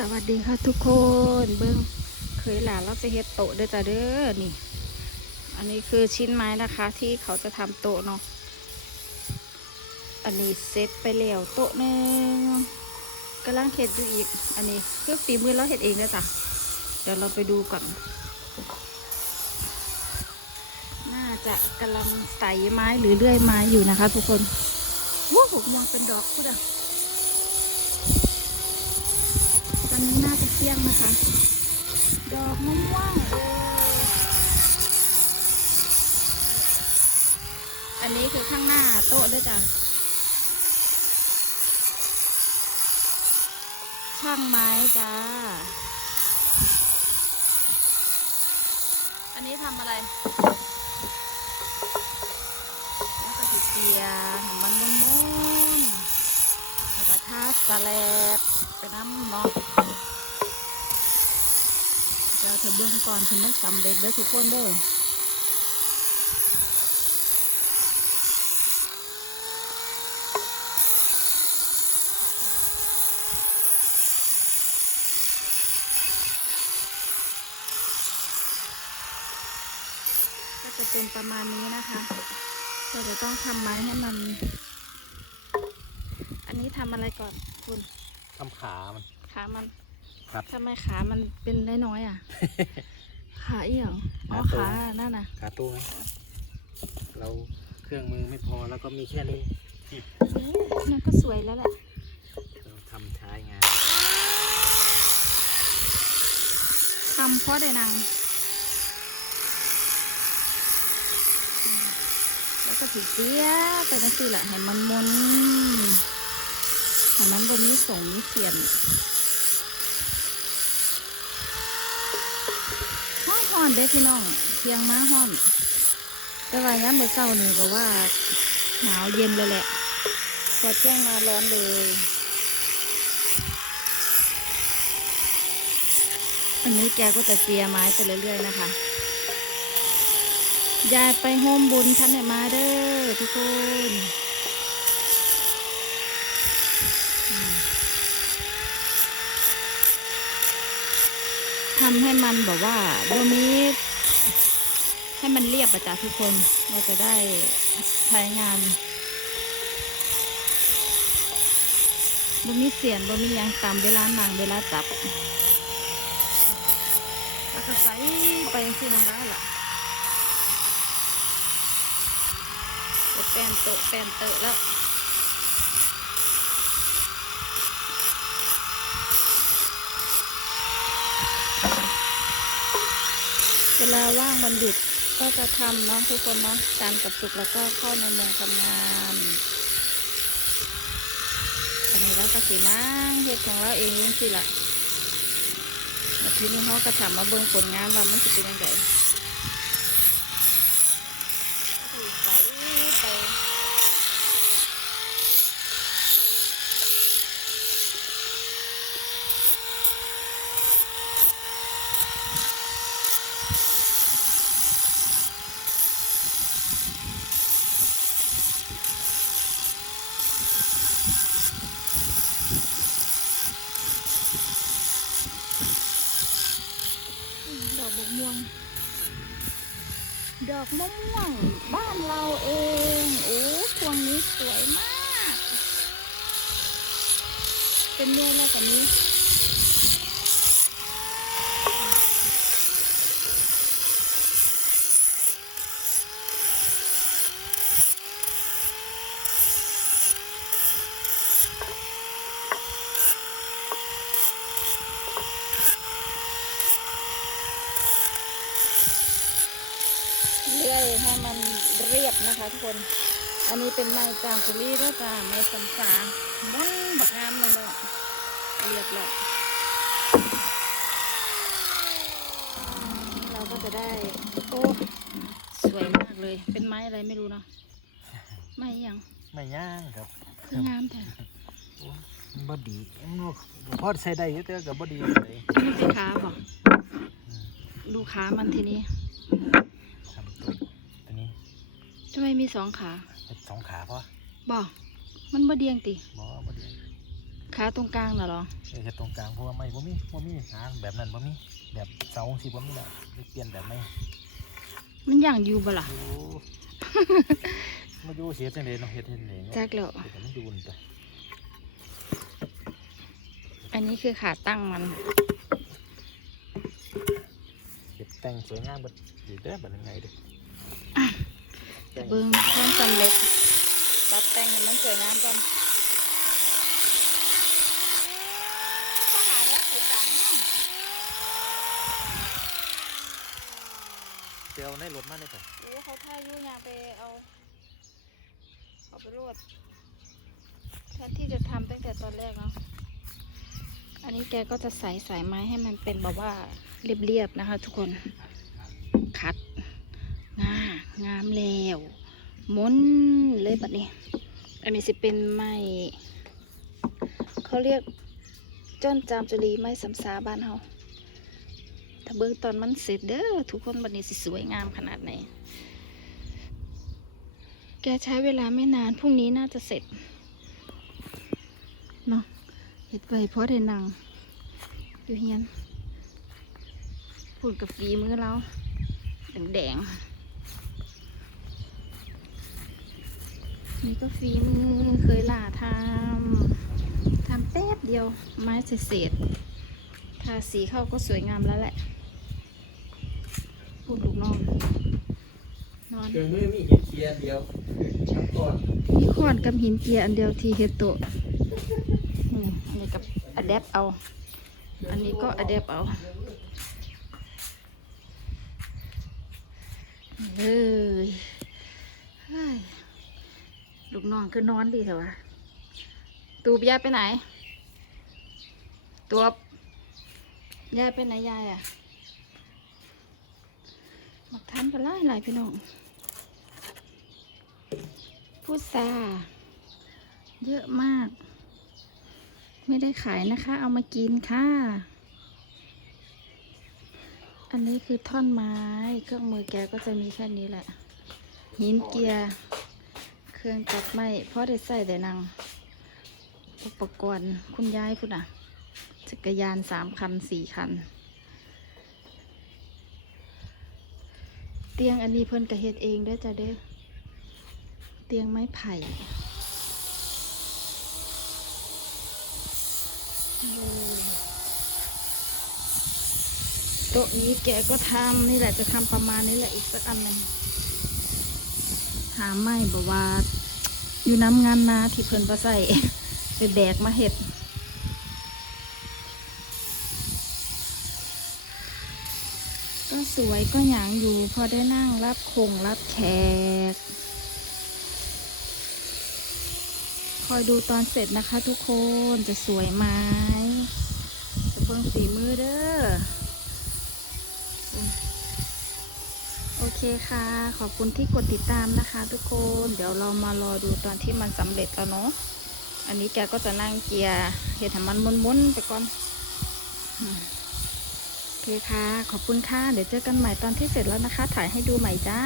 สวัสดีค่ะทุกคนเบิ้งเคยหลานเราจะเฮ็ดโต๊ะเด้อจ้าเด้อนี่ อันนี้คือชิ้นไม้นะคะ ที่เขาจะทำโต๊ะเนาะอันนี้เซตไปแล้วโต๊ะหนึ่งกำลังเฮ็ดอยู่อีก อันนี้คือฝีมือเราเฮ็ดเองเด้อจ้ะเดี๋ยวเราไปดูก่อนน่าจะกำลังใส่ไม้หรือเลื่อยไม้อยู่นะคะ ทุกคนว้าวมองเป็นดอกพุดอะ ตอนนี้น่าจะเที่ยงนะคะ ดอกมะม่วง อันนี้คือข้างหน้าโต๊ะด้วยจ้ะ ช่างไม้จ้า อันนี้ทำอะไรแล้วก็ติเตียให้มันม้วนๆแล้วก็ทาสแลกไปน้ำเนาะ ดี๋ยวเธอเบื้องก่อนถึงมันสำเร็จเด้อทุกคนเด้อก็จะเป็นประมาณนี้นะคะ เราจะต้องทำไม้ให้มัน อันนี้ทำอะไรก่อนคุณ ทำขามัน ขามัน ครับทำไมขา มันเป็นน้อยๆอะ ขาเอี่ยงอ๋อขาขาตัวนั่นน่ะ ขาตู้ไหมเราเครื่องมือไม่พอแล้วก็มีแค่นี้เอ๊ะนั่นก็สวยแล้วแหละเราทำท้ายงานทำเพราะได้นางแล้วก็ถือเตี้ยไปนั่นสิแหละให้มันมนให้มันบนนี้ส่งนี้เสียนห้ อนเด้อพี่น้องเพียงม้าห้อน แต่ว่าย้ำเมื่อเช้าเนี่ยบอกว่าหนาวเย็นเลยแหละ พอแจ้งมาร้อนเลยอันนี้แกก็จะเจียไม้ไปเรื่อยๆนะคะ ยายไปโฮมบุญท่านไหนมาเด้อทุกคน ทำให้มันแบบว่าโดมีให้มันเรียบประจ้าทุกคนเราจะได้ใช้งานบ่มีเสียนบ่มียังตามเวลานั่งเวลาจับแล้วก็ใส่ไปสิน้องได้ล่ะเดี๋ยวแป้นโตะแป้นเตอะแล้ว ลาว่างวันหยุดก็จะทำเนาะทุกคนเนาะจันทร์กับศุกแล้วก็เข้าในเมืองทำงานอันนี้แล้วก็สีนั่งเฮ็ดของเราเองสิล่ะทีนี้เขาก็ถามมาเบิ่งผลงานว่ามันจะเป็นยังไงไปไปด อกบกม่วง ดอกมะม่วง บ้านเราเอง โอ้พวงนี้สวยมาก เป็นเนื้อแล้วกับนี้ เลื่อยให้มันเรียบนะคะทุกคน อันนี้เป็นไม้จามปุรีแล้วจ้าไม้สัมสาม้วนบักงามเลยเนาะเรียบแล้วเราก็จะได้โอ้สวยมากเลย เป็นไม้อะไรไม่รู้เนาะไม้หยังไม่ย่างครับคืองามแท้โอ้มันบดีมันพอใช้ได้เยอะแต่กับบดีเลยลูกค้าบอกลูกค้ามันทีนี้ทำตัวตัวนี้ ทำไมมีสองขาเป็นสองขาพอบอกมันบ่เดียงติบอบดีขาตรงกลางน่ะเหรอเออเฮ็ดตรงกลางเพราะว่าไม่บ่มีบ่มีหาแบบนั้นบ่มีแบบเสาสิบ่มีแล้วเลยเปลี่ยนแบบไม่มันอย่างอยู่บ่ล่ะอยู่มาอยู่เฮ็ดจังได๋เนาะเฮ็ดเฮ็ดนี่เนาะจักแล้วเฮ็ดให้มันอยู่นี่ไปอันนี้คือขาตั้งมันเฮ็ดแต่งสวยงามเบิดดีเด้อบัดนี้ไงเด้อแต่ เบิ้งความสำเร็จตัดแต่งให้มันสวยงามก่อนเดี๋ยวในรถมาได้ไปโอ้เขาพายุยาไปเอาเอาไปรวดแทนที่จะทำตั้งแต่ตอนแรกเนาะ อันนี้แกก็จะใส่สายไม้ให้มันเป็นแบบว่าเรียบๆนะคะ ทุกคนคัดงา งามแล้วมนเลยแบบนี้ อันนี้สิเป็นไม้เขาเรียกจ้นจามจุลีไม้สำสาบ้านเฮาถ้าเบิ่งตอนมันเสร็จเด้อทุกคนบัดนี้สิสวยงามขนาดไหน แกใช้เวลาไม่นานพรุ่งนี้น่าจะเสร็จเนาะเห็ดไปเพราะได้นังอยู่เฮียนพูดกับฝีมือเราแดงๆ นี่ก็ฝีมือเคยล่าทำทำแป๊บเดียวไม้เศษๆทาสีเข้าก็สวยงามแล้วแหละพูดลูกน้องนอนเครื่องมือมีเห็ดเทียเดียวทั้งก้อนมีขอนกับหินเจียอันเดียวที่เฮดโตะนี่อันนี้กับอะแดปเอา อันนี้ก็อะแดปเอาเลยเฮ้ย ลูกน้องคือนอนดีเถอะวะตูบยายไปไหน ตัวยายไปไหนยายอะมักทานกันไล่ไล่พี่น้องพุทราเยอะมาก ไม่ได้ขายนะคะ เอามากินค่ะ อันนี้คือท่อนไม้ เครื่องมือแกก็จะมีแค่นี้แหละ หินเกียร์ เครื่องตัดไม้เพราะได้ใส่แต่นังอุปกรณ์คุณยายพุ่นอะ จักรยานสามคันสี่คัน เตียงอันนี้เพิ่นกระเฮ็ดเองด้อจ้ะเด้อเตียงไม้ไผ่โต๊ะนี้แกก็ทำนี่แหละจะทำประมาณนี้แหละอีกสักอันหนึ่ง หาไม้บอกว่า อยู่น้ำงานนาที่เพิ่นประใส่ไปแบกมาเห็ดก็สวยก็หยางอยู่ พอได้นั่งรับคงรับแขก คอยดูตอนเสร็จนะคะทุกคนจะสวยไหมจะเบิ่งฝีมือเด้อ เคค่ะ ขอบคุณที่กดติดตามนะคะ ทุกคน เดี๋ยวเรามารอดูตอนที่มันสำเร็จแล้วเนาะ อันนี้แกก็จะนั่งเกียร์เห็ดให้มันมุนๆไปก่อนโอเคค่ะ ขอบคุณค่ะ เดี๋ยวเจอกันใหม่ตอนที่เสร็จแล้วนะคะ ถ่ายให้ดูใหม่จ้า